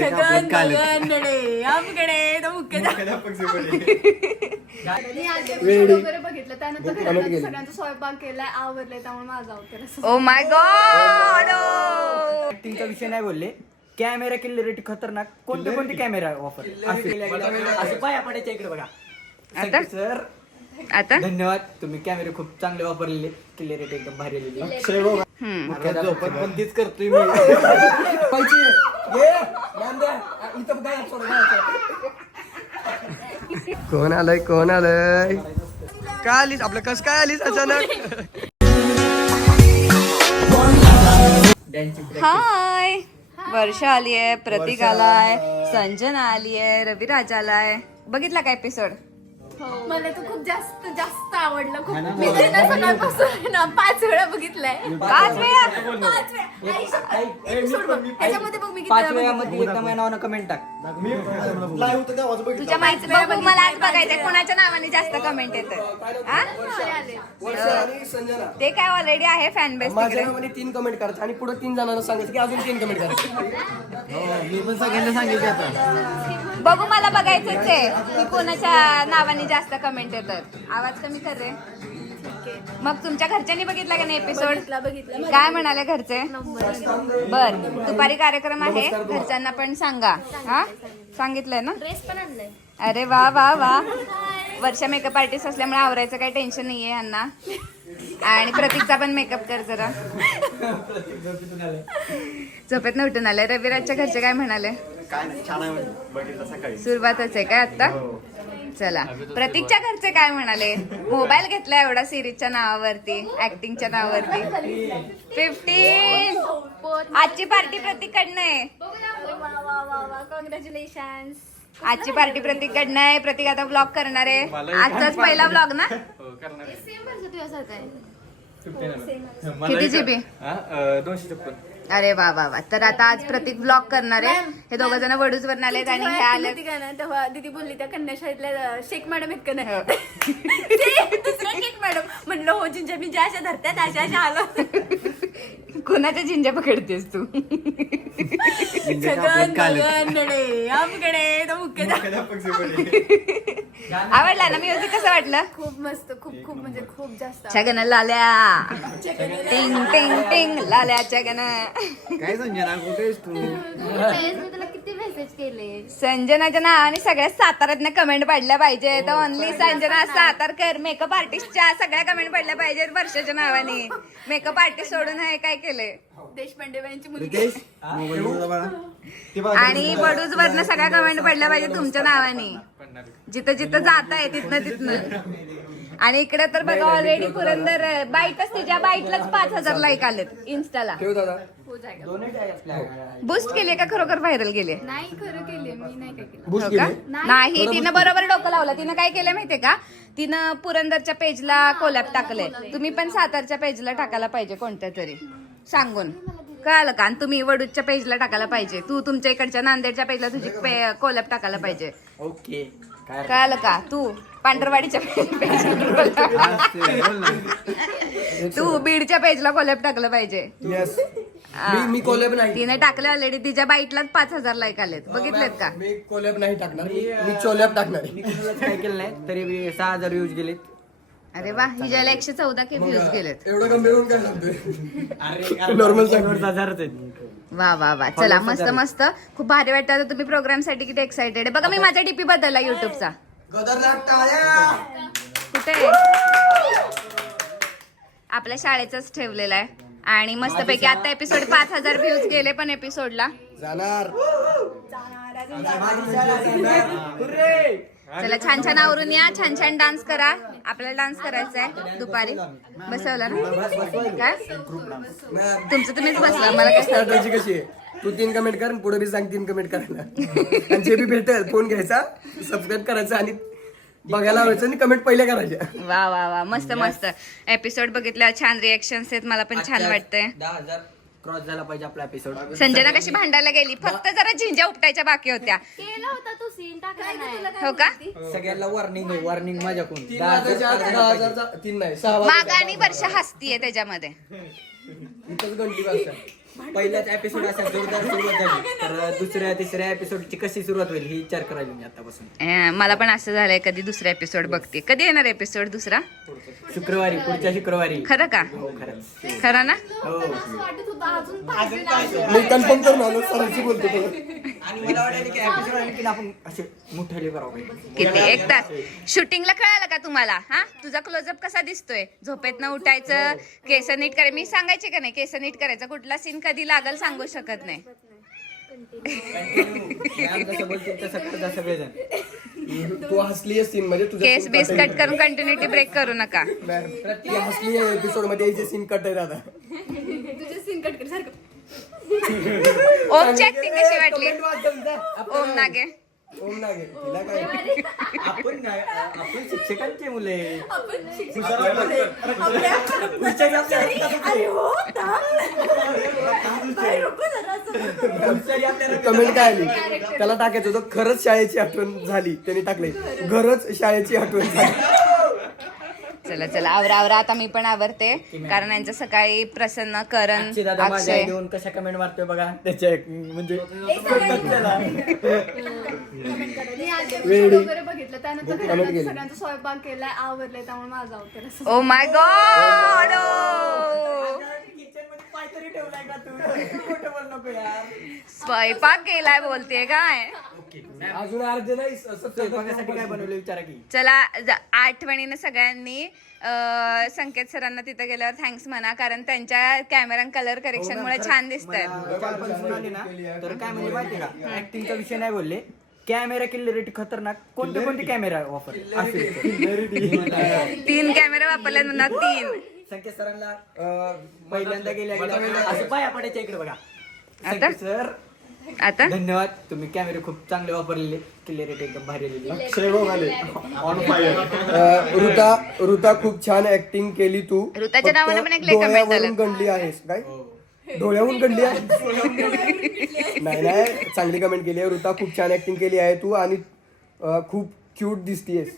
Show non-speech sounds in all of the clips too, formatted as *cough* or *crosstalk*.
गगन आमकडे तो स्वयंपाक केलाय आवरलंय त्यामुळे माझा अवतर ओ माय गॉड ऍक्टिंगचा विषय नाही बोलले. कॅमेरा क्लिअरिटी खतरनाक. कोणते कोणते कॅमेरा ऑफर असं. पाया पडायच्या इकडे बघा. आता? सर आता? धन्यवाद. तुम्ही कॅमेरे खूप चांगले वापरलेले. क्लिअरिटी एकदम भारी झोपत पण तीच करतोय मी. *laughs* कोण आलंय कोण आलंय? काय आलीस? आपलं कस काय आलीस अचानक? हाय. वर्षा आली आहे प्रतीक आलाय संजना आली आहे रविराज आलाय. बघितला का एपिसोड मला तो खूप जास्त जास्त आवडलं. खूप मी ते ना सकाळपासून ना पाच वेळा बघितलंय. पाच वेळा पाच वेळा. आई, श- episode बघ. ह्याच्यामध्ये बघ मी किती पाच वेळा वेळा बघितलंय. मध्ये एकदा माझ्या नावानं कमेंट टाक. तुझ्या माहिती बघू मला आज बघायचंय. कुणाच्या नावाने जास्त कमेंट येत असे आले. आणि संजना. ते काय ऑलरेडी आहे फॅन बेस माझ्या तिकडे. नावाने तीन कमेंट करायचे आणि पुढे तीन जणांना सांगायचं की अजून तीन कमेंट करायचे. मी पण सगळ्यांना सांगितलं आता. बघू मला बघायचंच आहे. की कोणाच्या नावाने जास्त कमेंट येतात. आवाज कमी कर रे. मग तुमच्या घरच्यांनी बघितला का नाही एपिसोड काय म्हणाले घरचे? बर दुपारी कार्यक्रम आहे. घरच्यांना पण सांगा. हा? सांगितलंय ना? ड्रेस पण आणलाय. अरे वा वा वा. वर्षा मेकअप आर्टिस्ट असल्यामुळे आवरायचं काही टेन्शन नाहीये यांना आणि प्रतीकचा पण मेकअप कर जरा. झोपेत न उठून आले. रविराजच्या घरचे काय म्हणाले? सुरुवातच आहे काय आता? चला. प्रतीकच्या घरचे काय म्हणाले? मोबाईल घेतला एवढा सिरीजच्या नावावरती ऍक्टिंगच्या नावावरती. फिफ्टीन आजची पार्टी आहे. वा वा वा कॉंग्रॅच्युलेशन आजची पार्टी प्रतीककडनं आहे. प्रतीक आता ब्लॉग करणार आहे. आजचाच पहिला ब्लॉग ना? सेम तुझ्यासारखं आहे. किती जीबी दोनशे छप्पन. अरे वा वा वा. तर आता आज प्रतीक ब्लॉग करणार आहे. हे दोघ जण वडूज वरून आले आणि हे आले होती का ना, तेव्हा दीदी बोलली त्या कन्या शाळेतल्या शेख मॅडम आहेत का नाही? हो. *laughs* ते दुसऱ्या शेख मॅडम. म्हणलं हो जिंजा मी ज्या अशा धरत्यात अशा अशा आलो. *laughs* कोणाच्या जिंजा पकडतेस तू? आमकडे आवडला ना म्युझिक कसं वाटलं? खूप मस्त खूप खूप म्हणजे खूप जास्त छगन लाल्या. टिंग टिंग टिंग लाल्या छगन. काय संजना कुठेस तू? मी मेसेज केले. संजनाच्या नावाने सगळ्या साताऱ्यातनं कमेंट पडल्या पाहिजेत. ओनली संजना सातारकर मेकअप आर्टिस्टच्या सगळ्या कमेंट पडल्या पाहिजेत वर्षाच्या नावाने. मेकअप आर्टिस्ट सोडून हे काय केलंय देशपांडे बाईंची मुलगी. रितेश? मोबाईल बाळा. आणि वडूज वरनं सगळ्या कमेंट पडल्या पाहिजे तुमच्या नावाने. जिथं जिथं जात आहे तिथनं तिथनं. आणि इकडे तर बघा ऑलरेडी पुरंदर बाईटच तिच्या बाईटलाच पाच हजार लाईक आलेत. इन्स्टाला ठेव दादा. हो जायगा दोन्ही आहे आपल्या बुस्ट केले का खरोखर व्हायरल गेले नाही खरं केले मी नाही काय केलं. बुश हो का? केली नाही तिनं बरोबर डोकं लावलं. तिनं काय केलं माहितीये का? तिनं पुरंदरच्या पेजला कोलॅप टाकलंय. तुम्ही पण सातारच्या पेजला टाकायला पाहिजे कोणत्या तरी. सांगून. कळालं का? आणि तुम्ही वडूच्या पेजला टाकायला पाहिजे. तू तुमच्या इकडच्या नांदेडच्या पेजला तुझी कोलॅप टाकायला पाहिजे. ओके. काय? कळालं का? तू पांढरवाडीच्या *laughs* पेजला तू बीडच्या पेजला कोलॅप टाकलं पाहिजे. येस मी मी कोलॅब नाही. तिने टाकले ऑलरेडी तिच्या बाईटलाच पाच हजार लाईक आलेत. बघितलेत का? मी कोलॅब नाही टाकणार. मी चोलॅब टाकणार. मी कुणालाच काय केलं नाही तरी बी सहा हजार व्ह्यूज गेले अरे वा हिच्याला एकशे चौदा के व्ह्यूज गेलेत. एवढं गंभीर होऊन काय सांगतोय नॉर्मल सांग. हजारच आहेत. वा वा वा. चला मस्त मस्त. खूप भारी वाटतं आता तुम्ही प्रोग्रामसाठी किती एक्साइटेड आहे. बघा मी माझ्या डीपी बदलला युट्यूबचा गदरला टाळ्या! कुठे? आहे? आपल्या शाळेचाच ठेवलेला आहे. आणि मस्तपैकी आता एपिसोड पाच हजार व्ह्यूज गेले पण एपिसोडला जाणार. चला छान छान आवरून या. छान छान डान्स करा. आपल्याला डान्स करायचा आहे दुपारी. बसवला ना? काय? तुमचं तुम्हीच बसला मला काय स्ट्रॅटजी कशी आहे तू तीन कमेंट कर पुढे बी सांग तीन कमेंट करायला. आणि जे बी भेटेल फोन घ्यायचा सबस्क्राईब करायचा आणि बघायला लावायचं आणि कमेंट पहिले करायच्या वा वा वा. मस्त मस्त. एपिसोड बघितल्यावर छान रिएक्शन्स आहेत मला पण छान वाटतंय. दहा हजार क्रॉस झाला पाहिजे आपला एपिसोड संजना कशी भांडायला गेली? फक्त जरा झिंजा उपटायच्या बाकी होत्या. केला होता तू सीन टाकला नाही. हो का? सगळ्यांना वॉर्निंग आहे वॉर्निंग माझ्याकडून. तीन दहा वाजायच्या आत हजार दहा हजारचा तीन नाही सहा माग आणि वर्ष हसतीये त्याच्यामध्ये. इथंच घंटी वाजता. पहिलाच एपिसोड असा जोरदार सुरुवात झाली. तर दुसऱ्या तिसऱ्या एपिसोडची कशी सुरुवात होईल ही विचार करायला मी आतापासून. अं, मला पण असं झालंय कधी दुसरा एपिसोड बघते. कधी येणार एपिसोड दुसरा? शुक्रवारी पुढच्या शुक्रवारी. खरं का? हो खरंच खरं ना? हो. असं वाटत होतं अजून पाहिजे ना असं. मी कन्फर्म करून आलो सरांशी बोलतो. आणि मला वाटायचं की एपिसोड आणखी आपण असे मोठे करावे किती एक तास शूटिंगला कळालं का तुम्हाला? हा? तुझा क्लोजअप कसा दिसतोय? झोपेतनं उठायचं केस नीट करायचं. मी सांगायचे का नाही? केस नीट करायचं. कुठला सीन कधी लागल सांगू शकत नाही. मॅम जसं बोलतील तसं करता सगळेजण. तू हसली सीन मध्ये केस बेस कट करून कंटिन्युटी ब्रेक करू नका. ती हसली एपिसोडमध्ये जे सीन कट आहे दादा तुझे सीन कट कर सारखं. ओमची ऍक्टिंग कशी वाटली? ओम नागे. ओम नागे. तिला काय? आपण आपण शिक्षकांचे मुले. हो रक्तात कमेंट काय आली? त्याला टाकायचं होतं खरंच शाळेची आठवण झाली. त्यांनी टाकले घरच शाळेची आठवण झाली. चला चला. आवरा आवरा. आता मी पण आवरते. कारण यांचं सकाळी प्रसन्न करण आजची दादा माझ्या अक्षय. घेऊन कशा कमेंट मारतोय बघा. त्याच्या म्हणजे *laughs* Comment करा. मी आज वेडी. episode वगैरे बघितलं त्यानंतर comment घरात केली. सगळ्यांचा स्वयंपाक केलाय आवरलंय त्यामुळे माझा आवडतं ओ माय गॉड ठेवलाय का तू? खोटं बोल नको यार. स्वयंपाक केलाय बोलते काय? अजून अर्ध नाही स- स- स्वयंपाकासाठी काय बनवलं विचारा की. चला ज- आठवणीनं सगळ्यांनी अं, संकेत सरांना तिथे गेल्यावर थँक्स म्हणा कारण त्यांच्या कॅमेरा कलर करेक्शन मुळे छान दिसत आहेत मला चार पाच फोन आले ना तर काय म्हणजे माहिती का? ऍक्टिंगचा विषय नाही बोलले. कॅमेरा किल्लरिटी खतरनाक. कोणते कोणते कॅमेरा वापर *laughs* तीन कॅमेरे वापरले ना तीन. संकेत सरांना अं, पहिल्यांदा गेल्या गेल्या असं पाया पडायच्या इकडे बघा? संकेत सर. आता? धन्यवाद. तुम्ही कॅमेरे खूप चांगले वापरलेले. क्लिअरिटी एकदम भारी आलेली. अं, ऋता ऋता खूप छान ऍक्टिंग केली तू. ऋताच्या फक्त नावाने पण एक लय comment डोळ्यावरून आलं. गंडली आहेस काय डोळ्याहून गंडली आहे? नाही नाही. चांगली कमेंट केली आहे. ऋता खूप छान ऍक्टिंग केली आहे तू आणि अं, खूप क्यूट दिसतीयस.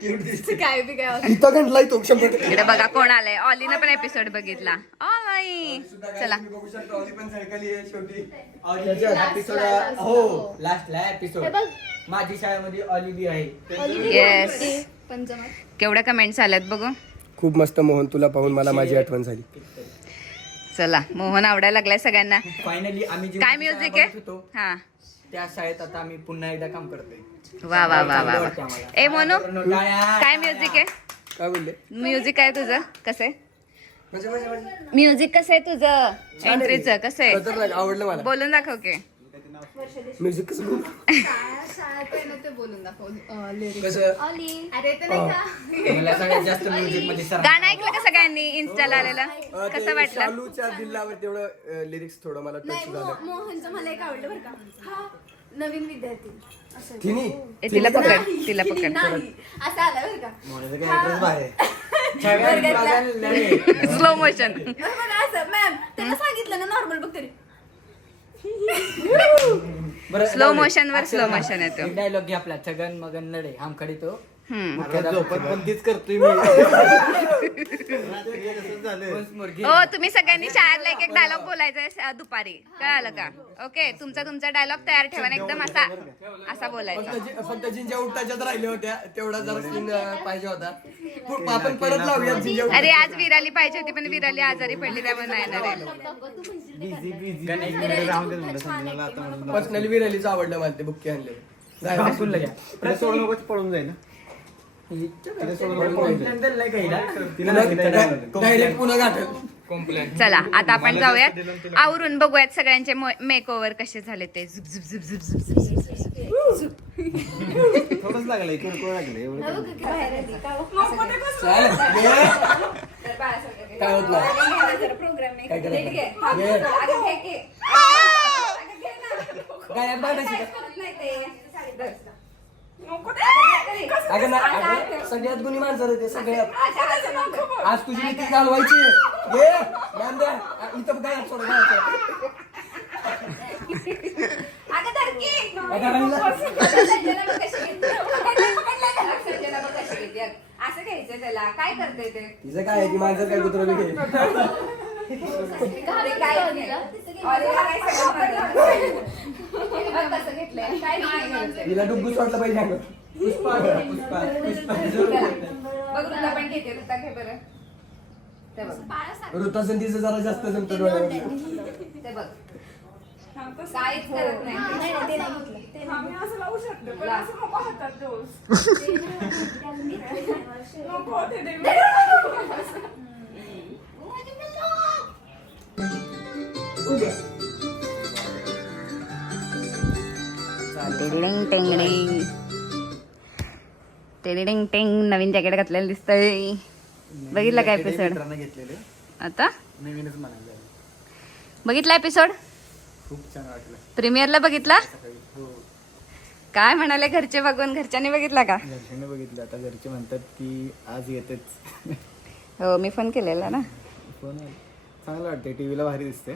काय बी काय इथं तो शंभर टक्के. इकडे बघा कोण आलंय. ऑलीनं पण एपिसोड बघितला. ऑली चला. तुम्ही बघू शकता, ऑली पण झळकली आहे शेवटी. एपिसोड हो लास्टला एपिसोड माझी शाळेमध्ये ऑलिव्ही आहे. येस केवढ्या कमेंट्स आल्यात बघू? खूप मस्त मोहन तुला पाहून मला माझी आठवण झाली. चला मोहन आवडायला लागलाय सगळ्यांना. फायनली आम्ही जी काय म्युझिक आहे? हा. त्या शाळेत आता आम्ही पुन्हा एकदा काम करतोय. वा वा वा वा वा. ए मोनू. काय म्युझिक आहे? काय बोलले? म्युझिक आहे तुझं? कसं आहे? म्हणजे म्हणजे म्हणजे म्युझिक कसं आहे तुझं? एंट्रीचं कसं आहे? खतरनाक आवडलं मला. बोलून दाखव की. म्युझिक कसं बोलू? बोलून दाखव कसं? अरे ते नाही का? मला सगळ्यात जास्त म्युझिकमध्ये सर गाणं ऐकलं का सगळ्यांनी इन्स्टाला आलेलं. अं, ते कसं वाटलं? शालूच्या दिल्लावर तेवढं लिरिक्स थोडं मला नाही टच झालं. मो- मोहनचं मला एक आवडलं बरं का. हा नवीन विद्यार्थी. असं. तिन्ही ए, तिला पकड तिला पकड. नाही. असं आलं बरं का. स्लो मोशन *laughs* बरं असं. मॅम त्याला सांगितलं ना नॉर्मल बघ तरी. Slow motion वर slow motion येतो. डायलॉग घे आपला. छगन मगन नडे आम खडी तो. हम्म. पण तीच करतोय मी. *laughs* हो. तुम्ही सगळ्यांनी शाळेतला एक एक डायलॉग बोलायचा आहे दुपारी. कळालं का? ओके तुमचा तुमचा डायलॉग तयार ठेवा आणि एकदम असा असा बोलायचा. फक्त जि- फक्त जिंच्या उठाच्याच राहिल्या होत्या तेवढा जरा सीन पाहिजे होता. पु- आपण परत लावूया जिंच्या अरे आज विराली पाहिजे होती पण विराली आजारी पडली त्यामुळे नाही येणार आहे. पर्सनली विरालीचं आवडलं मला ते बुक्की आणले. चला आता आपण जाऊयात. आवरून बघूयात सगळ्यांचे मेक ओव्हर कसे झाले ते. झुप झुप झुप झुप झुप झुप काय होत नाही. अगं सगळ्यात गुन्हे माणसं रे ते सगळ्यात. आज तुझी नीती घालवायची. घे मान द्या इथं गायब सोड गायब असं. घ्यायचं त्याला. काय करते ते? तिचं काय आहे की माणसं काय कुत्र घे. काय कसं घेतलंय काय नाही घालायचं. तिला डुग्गूच वाटलं पाहिजे अंगात. पुष्पा पुष्पा पुष्पा. बघ ऋता पण घेते ऋता घे बरं. ते बघ. ऋता संधीचं जरा जास्त जमतं डोळ्यावर. ते बघ. काहीच करत नाही. आम्ही असं लावू शकतो पण असं नको हातात देऊस. *laughs* नको ते. *laughs* दे. टिंग टिंग नवीन जॅकेट घातलेलं दिसतंय बघितलं का एपिसोड आता बघितला एपिसोड खूप छान वाटलं प्रीमियरला बघितला हो काय म्हणाले घरचे बघून घरच्यांनी बघितला का घरच्यांनी बघितलं आता घरचे म्हणतात की आज येतेच हो मी फोन केलेला ना फोन चांगलं वाटते टीव्हीला भारी दिसते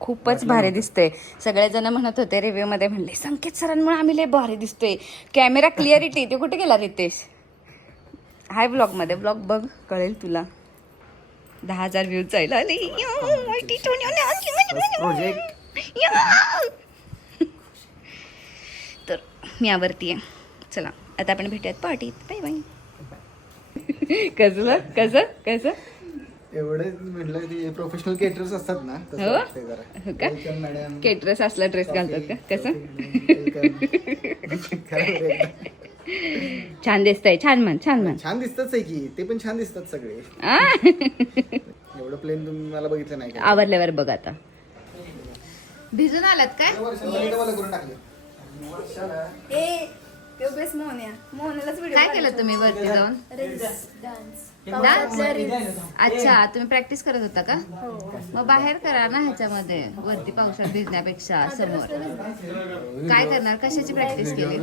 खूपच भारी दिसते सगळेजण म्हणत होते रिव्ह्यू मध्ये म्हणले संकेत सरांमुळे आम्ही लय भारी दिसतोय. कॅमेरा क्लिअरिटी ते कुठे गेला रितेश? हाय ब्लॉगमध्ये ब्लॉग बघ कळेल तुला. दहा हजार व्ह्यूज जायला तर मी आवडतीये चला आता आपण भेटूयात पार्टीत बाय बाय कसलं? कसं? कसं? एवढं म्हटलं ते प्रोफेशनल केटरर्स असतात ना तसं हो? हो का? Madam. केटरस असला ड्रेस घालतात का कसं. *laughs* छान दिसतंय छान म्हण छान म्हण छान दिसतच आहे की ते पण छान दिसतात सगळे आ? एवढं प्लेन तुम्ही मला बघितलं नाही का आवरल्यावर बघ आता भिजून आलात काय वर्षांनी मला करून टाकले ए बेस मोन्या मोन्यालाच व्हिडिओ काय केलं तुम्ही वरती जाऊन? डान्स अच्छा तुम्ही प्रॅक्टिस करत होता का? मग बाहेर करा ना ह्याच्यामध्ये वरती पावसात भिजण्यापेक्षा समोर. काय करणार? कशाची प्रॅक्टिस केली.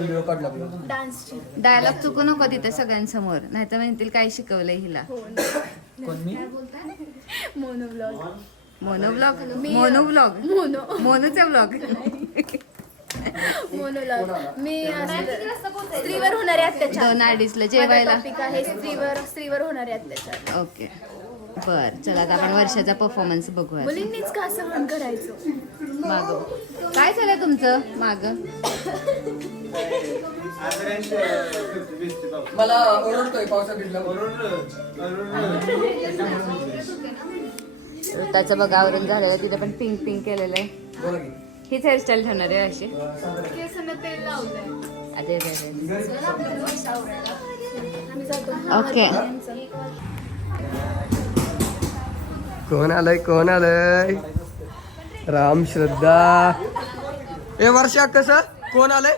डान्सची डायलॉग चुकू नको तिथे सगळ्यांसमोर. नाहीतर म्हणतील काय शिकवलंय हिला. कोण मी? Mono blog mono blog mono blog mono. मोनोचा blog mono blog मी असं- स्त्रीवर होणारे अत्याचार. दोन अडीचला जेवायला. टॉपिक आहे स्त्रीवर स्त्रीवर होणारे अत्याचार. ओके बर चला आता आपण वर्षाचा परफॉर्मन्स बघूया मुलींनीच का सहन करायचं? माग. काय झालं तुमचं? माग. मला ओरडतोय भिजला त्याचं बघा आवरून झालेलं तिथे पण पिंक पिंक केलेलं आहे. हीच हेअरस्टाईल ठेवणार आहे अशी. केसांना ओके कोण आलंय कोण आलंय? राम श्रद्धा. ए वर्षा कस? कोण आलंय?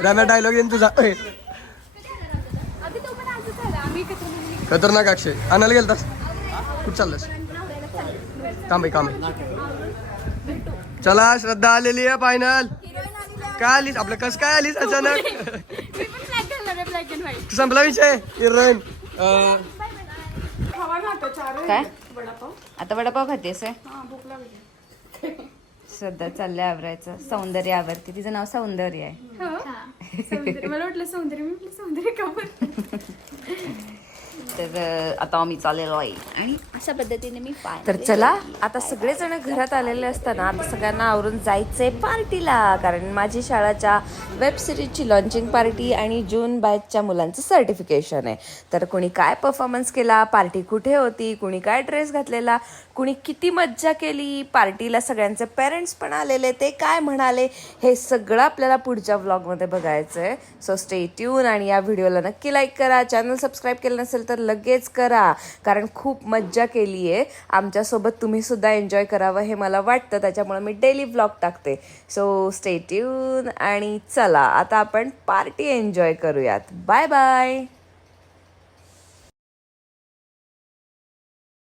रम्या डायलॉग येईन तुझा. खतरनाक अक्षय. आणायला गेलतास? कुठं चाललंस? काम आहे काम आहे चला श्रद्धा आलेली आहे फायनल हिरोईन आली काय आलीस? आपलं कसं काय आलीस अचानक? संपला विषय? हिरोईन खातो काय? वडापाव. आता वडापाव खातेस आहे हा भूक लागली. श्रद्धा चाललंय आवरायचं. सौंदर्य आवरते. तिचं नाव सौंदर्य आहे. हो? सौंदर्य. मला वाटलं सौंदर्य. मी म्हटलं सौंदर्य का *laughs* तर आता आम्ही चाललेलो आहे. आणि अशा पद्धतीने मी तर चला आता सगळेजण घरात आलेले असताना आता सगळ्यांना आवरून जायचंय पार्टीला. कारण माझी शाळाच्या वेब सिरीजची लॉन्चिंग पार्टी आणि जून बॅचच्या मुलांचं सर्टिफिकेशन आहे. तर कुणी काय परफॉर्मन्स केला? पार्टी कुठे होती? कुणी काय ड्रेस घातलेला? कुणी किती मज्जा केली पार्टीला सगळ्यांचे पेरेंट्स पण आलेले ते काय म्हणाले हे सगळं आपल्याला पुढच्या व्लॉगमध्ये बघायचं आहे सो स्टे ट्यून आणि या व्हिडिओला नक्की लाईक करा. चॅनल सबस्क्राईब केलं नसेल तर लगेच करा कारण खूप मज्जा केली आहे आमच्यासोबत तुम्हीसुद्धा एन्जॉय करावं हे मला वाटतं. त्याच्यामुळे मी डेली व्लॉग टाकते. सो स्टे ट्यून आणि चला आता आपण पार्टी एन्जॉय करूयात. Bye bye